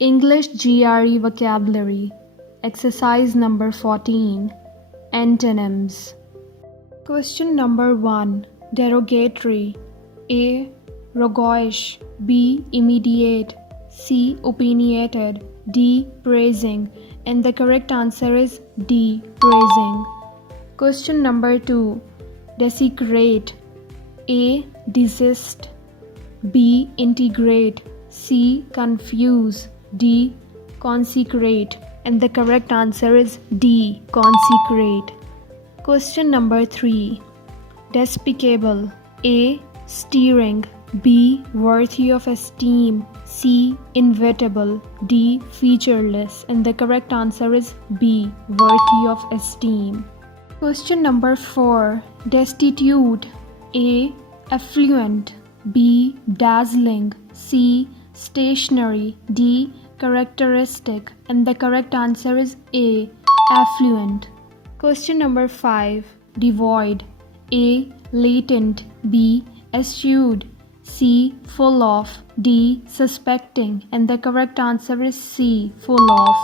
English GRE vocabulary. Exercise number 14. Antonyms. Question number 1. Derogatory. A. Roguish. B. Immediate. C. Opinionated. D. Praising. And the correct answer is D. Praising. Question number 2. Desecrate. A. Desist. B. Integrate. C. Confuse. D. Consecrate. And the correct answer is D. Consecrate. Question number 3. Despicable. A. Steering. B. Worthy of esteem. C. Inevitable. D. Featureless. And the correct answer is B. Worthy of esteem. Question number 4. Destitute. A. Affluent. B. Dazzling. C. Stationary. D. Characteristic. And the correct answer is A. Affluent. Question number 5. Devoid. A. Latent. B. Eschewed. C. Full of. D. Suspecting. And the correct answer is C. Full of.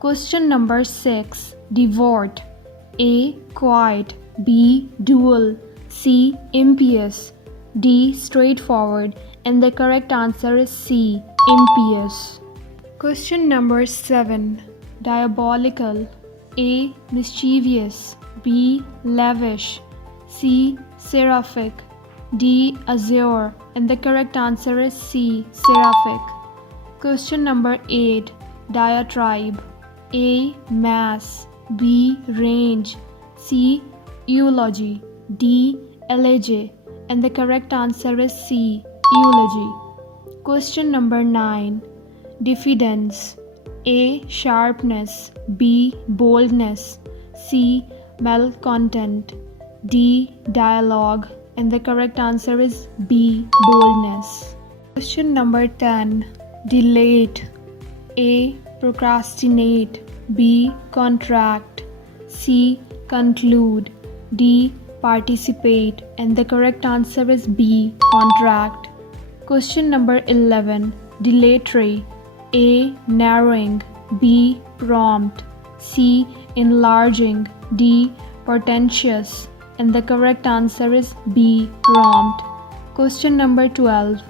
Question number 6. Devout. A. Quiet. B. Dual. C. Impious. D. Straightforward. And the correct answer is C. Impious. Question number 7. Diabolical. A. Mischievous. B. Lavish. C. Seraphic. D. Azure. And the correct answer is C. Seraphic. Question number 8. Diatribe. A. Mass. B. Range. C. Eulogy. D. Elegy. And the correct answer is C. Eulogy. Question number 9. Diffidence. A. Sharpness. B. Boldness. C. Malcontent. D. Dialogue. And the correct answer is B. Boldness. Question number 10. Delete. A. Procrastinate. B. Contract. C. Conclude. D. Participate. And the correct answer is B. Contract. Question number 11. Dilatory. A. Narrowing. B. Prompt. C. Enlarging. D. Portentous. And the correct answer is B. Prompt. Question number 12.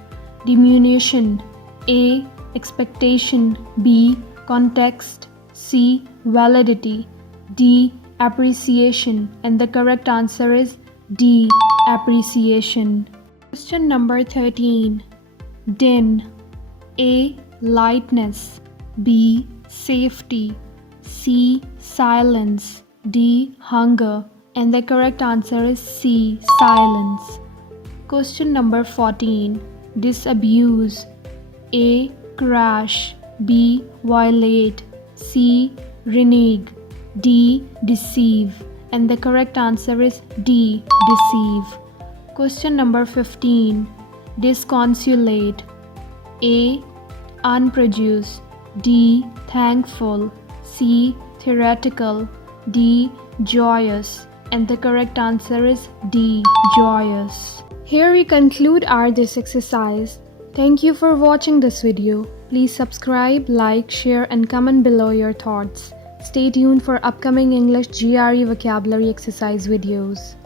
Diminution. A. Expectation. B. Context. C. Validity. D. Appreciation. And the correct answer is D. Appreciation. Question number 13. Din. A. Lightness. B. Safety. C. Silence. D. Hunger. And the correct answer is C. Silence. Question number 14. Disabuse. A. Crash. B. Violate. C. Renege. D. Deceive. And the correct answer is D. Deceive. Question number 15. Disconsolate. A. Unproduced. D. Thankful. C. Theoretical. D. Joyous. And the correct answer is D. Joyous. Here we conclude this exercise. Thank you for watching this video. Please subscribe, like, share and comment below your thoughts. Stay tuned for upcoming English GRE vocabulary exercise videos.